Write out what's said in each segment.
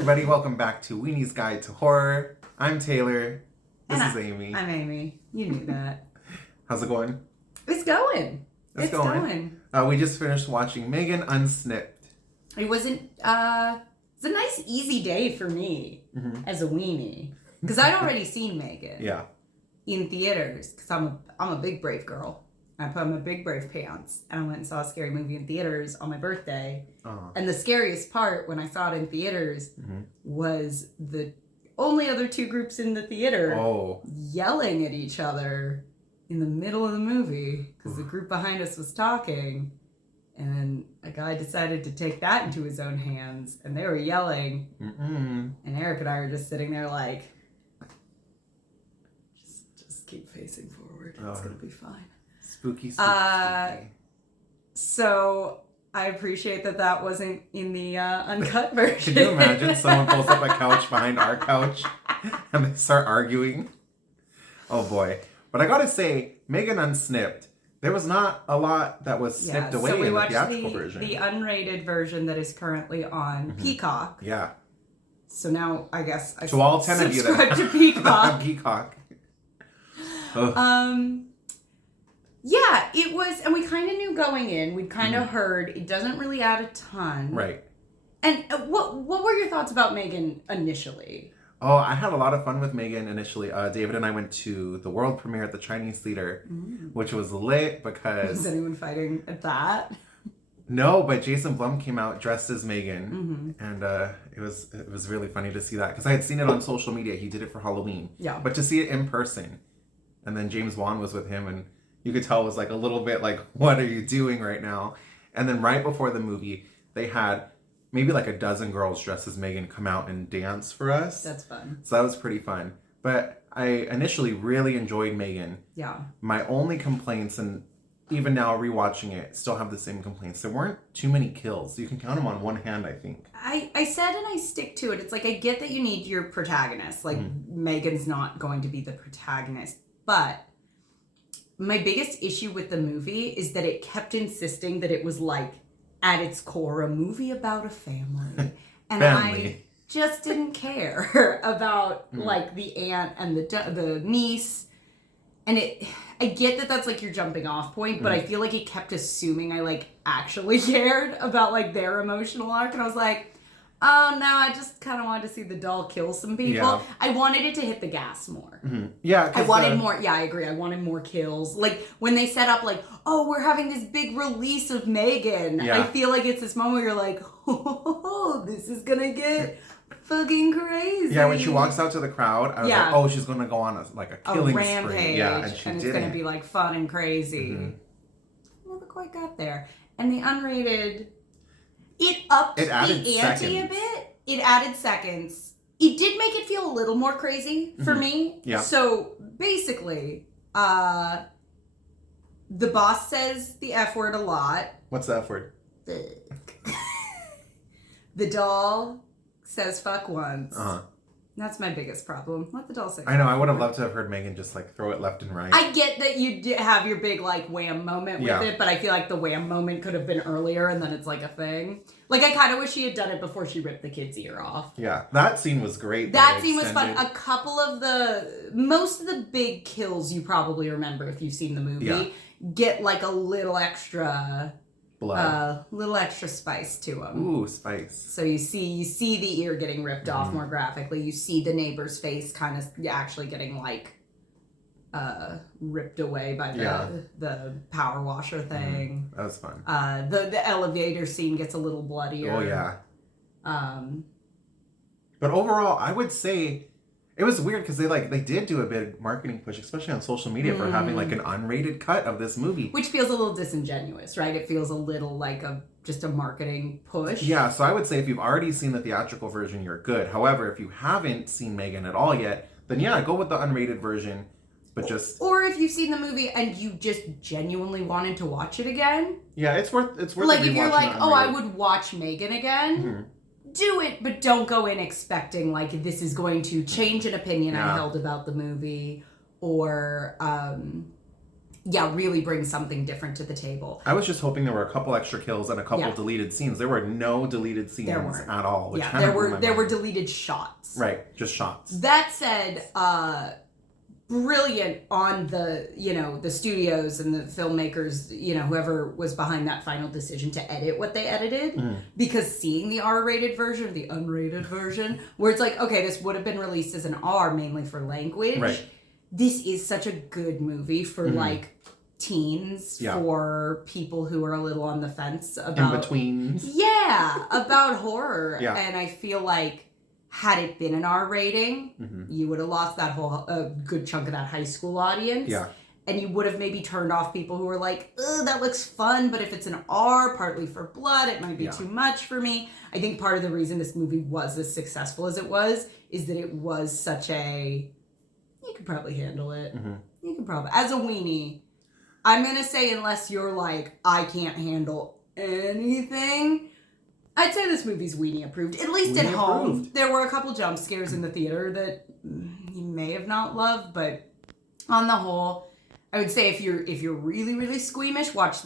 everybody, welcome back to Weenie's Guide to Horror. I'm Taylor. This is Amy. I'm Amy. You knew that. How's it going? It's going. It's going. We just finished watching M3GAN Unsnipped. It wasn't, it's a nice easy day for me as a weenie. Because I'd already seen M3GAN. Yeah. In theaters. Because I'm a big brave girl. I put on my big brave pants. And I went and saw a scary movie in theaters on my birthday. And the scariest part when I saw it in theaters was the only other two groups in the theater yelling at each other in the middle of the movie because the group behind us was talking, and a guy decided to take that into his own hands, and they were yelling, and Eric and I were just sitting there like, just keep facing forward. It's gonna be fine. Spooky. So I appreciate that wasn't in the uncut version. Could you imagine someone pulls up a couch behind our couch and they start arguing? Oh boy. But I gotta say, M3GAN Unsnipped, there was not a lot that was snipped away in the theatrical version. The unrated version that is currently on Peacock. Yeah. So now I guess I to all 10 of you that subscribe to Peacock. Peacock. Yeah, it was, and we kind of knew going in. We'd kind of heard it doesn't really add a ton. Right. And what were your thoughts about M3GAN initially? Oh, I had a lot of fun with M3GAN initially. David and I went to the world premiere at the Chinese Theater, which was lit because... Was anyone fighting at that? No, but Jason Blum came out dressed as M3GAN, and it was really funny to see that because I had seen it on social media. He did it for Halloween. Yeah. But to see it in person, and then James Wan was with him, and you could tell it was like a little bit like, what are you doing right now? And then right before the movie, they had maybe like a dozen girls dressed as M3GAN come out and dance for us. That's fun. So that was pretty fun. But I initially really enjoyed M3GAN. Yeah. My only complaints, and even now rewatching it, still have the same complaints. There weren't too many kills. You can count them on one hand, I think. I said, and I stick to it, it's like I get that you need your protagonist. Like M3GAN's not going to be the protagonist. But my biggest issue with the movie is that it kept insisting that it was like, at its core, a movie about a family. And I just didn't care about like the aunt and the niece. And I get that that's like your jumping off point, but I feel like it kept assuming I like actually cared about like their emotional arc. And I was like, oh no, I just kind of wanted to see the doll kill some people. Yeah. I wanted it to hit the gas more. Yeah. I wanted more. Yeah, I agree. I wanted more kills. Like when they set up like, oh, we're having this big release of M3GAN. Yeah. I feel like it's this moment where you're like, oh, this is going to get fucking crazy. Yeah, when she walks out to the crowd, I was like, oh, she's going to go on a killing rampage, spree. Yeah, and she and didn't. It's going to be like fun and crazy. Never quite got there. And the unrated... It upped the ante a bit. It added seconds. It did make it feel a little more crazy for me. Yeah. So basically, the boss says the F word a lot. What's the F word? The doll says fuck once. That's my biggest problem. Let the doll say. I know. I would have loved to have heard M3GAN just like throw it left and right. I get that you have your big like wham moment with it, but I feel like the wham moment could have been earlier, and then it's like a thing. Like I kind of wish she had done it before she ripped the kid's ear off. Yeah, that scene was great. That scene was fun. A couple of most of the big kills you probably remember if you've seen the movie get like a little extra. Blood. Little extra spice to them. Ooh, spice. So you see the ear getting ripped off more graphically. You see the neighbor's face kind of actually getting like ripped away by the power washer thing. That was fun. The elevator scene gets a little bloodier. Oh yeah. But overall, I would say it was weird because they did do a big marketing push, especially on social media, for having like an unrated cut of this movie. Which feels a little disingenuous, right? It feels a little like just a marketing push. Yeah, so I would say if you've already seen the theatrical version, you're good. However, if you haven't seen M3GAN at all yet, then yeah, go with the unrated version. But or if you've seen the movie and you just genuinely wanted to watch it again. Yeah, it's worth like if you're like, oh, I would watch M3GAN again. Do it, but don't go in expecting like this is going to change an opinion I held about the movie, or really brings something different to the table. I was just hoping there were a couple extra kills and a couple Yeah. deleted scenes. There were no deleted scenes at all. Which kind there of were blew my there were mind. deleted shots. Right, just shots. That said, brilliant on the studios and the filmmakers, whoever was behind that final decision to edit what they edited, because seeing the R-rated version or the unrated version, where it's like, okay, this would have been released as an R mainly for language. Right. This is such a good movie for like teens, for people who are a little on the fence about in-betweens. Yeah, about horror. Yeah. And I feel like had it been an R rating, you would have lost that whole good chunk of that high school audience. Yeah. And you would have maybe turned off people who were like, ugh, that looks fun, but if it's an R, partly for blood, it might be too much for me. I think part of the reason this movie was as successful as it was is that it was such a, you could probably handle it. You could probably, as a weenie, I'm going to say unless you're like, I can't handle anything, I'd say this movie's weenie approved. At least Weenie at home. approved. There were a couple jump scares in the theater that you may have not loved, but on the whole, I would say if you're really, really squeamish, watch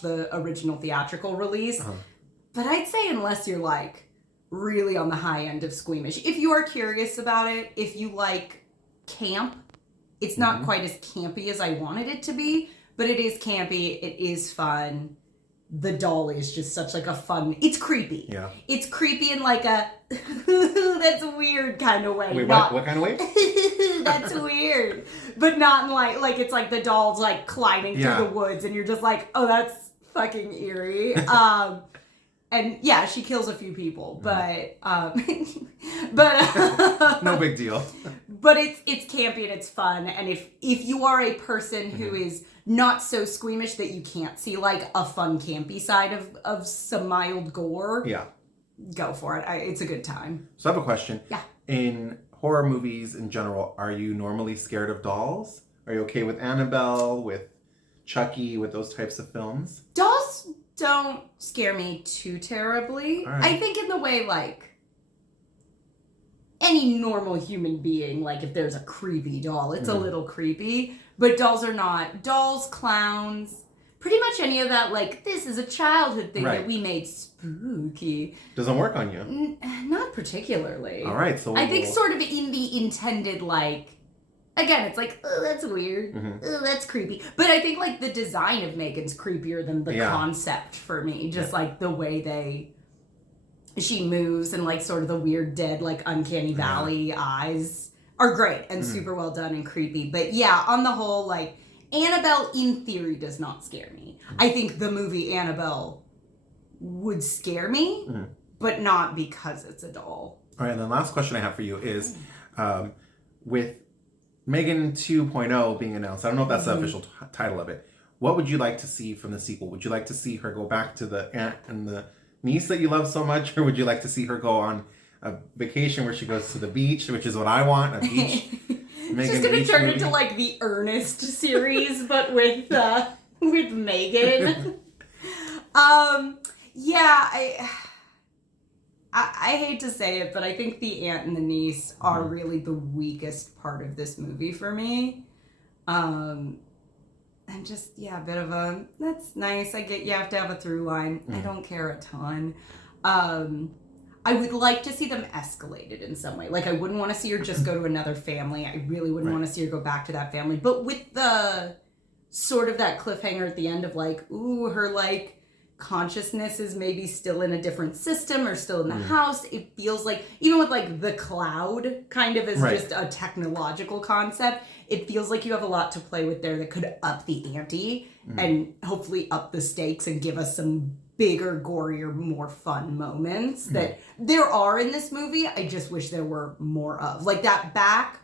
the original theatrical release. But I'd say unless you're like really on the high end of squeamish. If you are curious about it, if you like camp, it's not quite as campy as I wanted it to be, but it is campy, it is fun. The doll is just such like a fun, it's creepy. Yeah. It's creepy in like a that's weird kind of way. Wait, not, what kind of way? That's weird. But not in like it's like the doll's like climbing through the woods and you're just like, oh, that's fucking eerie. And yeah, she kills a few people, but No big deal. But it's campy and it's fun, and if you are a person who is not so squeamish that you can't see like a fun campy side of some mild gore, go for it. It's a good time. So I have a question. Yeah. In horror movies in general, are you normally scared of dolls? Are you okay with Annabelle, with Chucky, with those types of films? Dolls don't scare me too terribly. Right. I think in the way like any normal human being, like if there's a creepy doll, it's a little creepy. But dolls are not. Dolls, clowns, pretty much any of that, like, this is a childhood thing that we made spooky. Doesn't work on you? Not particularly. All right, so I think sort of in the intended, like, again, it's like, oh, that's weird. Oh, that's creepy. But I think, like, the design of Megan's creepier than the concept for me. Just, like, the way she moves and, like, sort of the weird, dead, like, uncanny valley eyes are great and super well done and creepy. But, yeah, on the whole, like, Annabelle, in theory, does not scare me. I think the movie Annabelle would scare me, but not because it's a doll. All right, and the last question I have for you is, with M3GAN 2.0 being announced, I don't know if that's the official title of it, what would you like to see from the sequel? Would you like to see her go back to the aunt and the niece that you love so much, or would you like to see her go on a vacation where she goes to the beach, which is what I want, a beach? It's just going to turn into like the Ernest series, but with Megan. Yeah, I hate to say it, but I think the aunt and the niece are really the weakest part of this movie for me. And just, yeah, a bit of a, that's nice. I get you have to have a through line. I don't care a ton. I would like to see them escalated in some way. Like, I wouldn't want to see her just go to another family. I really wouldn't want to see her go back to that family. But with the sort of that cliffhanger at the end of like, ooh, her like consciousness is maybe still in a different system or still in the house. It feels like, even with like the cloud kind of as just a technological concept, it feels like you have a lot to play with there that could up the ante and hopefully up the stakes and give us some bigger, gorier, more fun moments that there are in this movie. I just wish there were more of. Like that back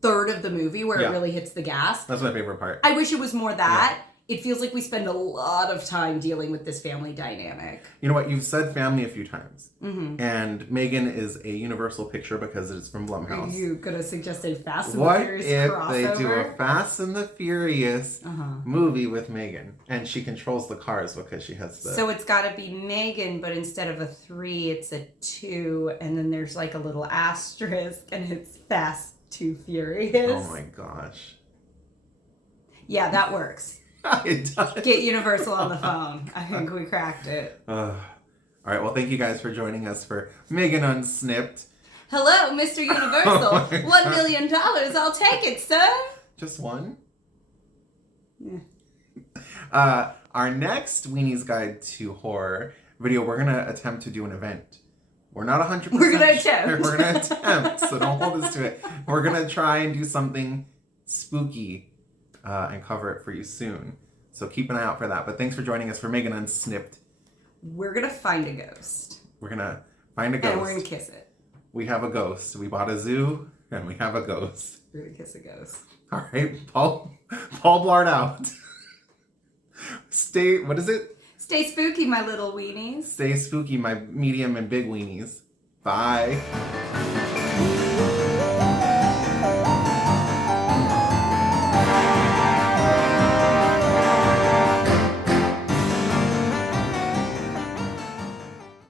third of the movie where it really hits the gas. That's my favorite part. I wish it was more that. Yeah. It feels like we spend a lot of time dealing with this family dynamic. You know what? You've said family a few times. And M3GAN is a universal picture because it's from Blumhouse. Are you going to suggest a Fast and the Furious crossover? What if they do a Fast and the Furious movie with M3GAN? And she controls the cars because she has the... So it's got to be M3GAN, but instead of a 3, it's a 2. And then there's like a little asterisk and it's Fast 2 Furious. Oh my gosh. Yeah, that works. It does. Get Universal on the phone. I think we cracked it. All right. Well, thank you guys for joining us for M3GAN Unsnipped. Hello, Mr. Universal. Oh my $1 million. I'll take it, sir. Just one? Yeah. Our next Weenie's Guide to Horror video, we're going to attempt to do an event. We're not 100%. We're going to attempt. We're going to attempt, so don't hold us to it. We're going to try and do something spooky and cover it for you soon. So keep an eye out for that. But thanks for joining us for M3GAN Unsnipped. We're going to find a ghost. We're going to find a ghost. And we're going to kiss it. We have a ghost. We bought a zoo, and we have a ghost. We're going to kiss a ghost. All right, Paul Blart out. What is it? Stay spooky, my little weenies. Stay spooky, my medium and big weenies. Bye.